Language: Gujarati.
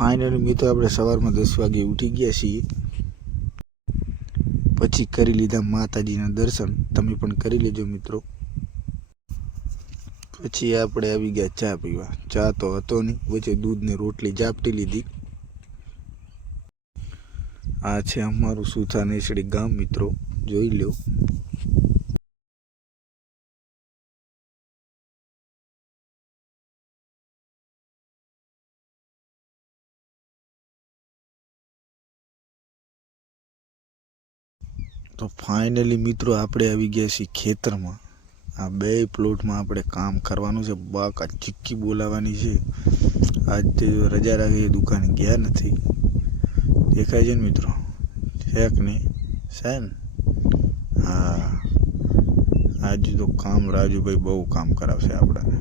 ફાઇનલી મિત્રો આપણે સવારમાં 10 વાગે ઉઠી ગયા છીએ, પછી કરી લીધા માતાજીના દર્શન. તમે પણ કરી લેજો મિત્રો. પછી આપણે આવી ગયા ચા પીવા. ચા તો હતો નહીં, વચ્ચે દૂધ ને રોટલી ઝાપટી લીધી. આ છે અમારું સુથા નેસડી ગામ મિત્રો, જોઈ લો. તો ફાઇનલી મિત્રો આપણે આવી ગયા છીએ ખેતરમાં. આ 2 પ્લોટમાં આપણે કામ કરવાનું છે. બાકા ચીક્કી બોલાવવાની છે. આજે રજા રાખી દુકાને ગયા નથી. દેખાય છે ને મિત્રો? છે કે નહીં? છે ને? હા, આજે તો કામ રાજુભાઈ બહુ કામ કરાવશે આપણે.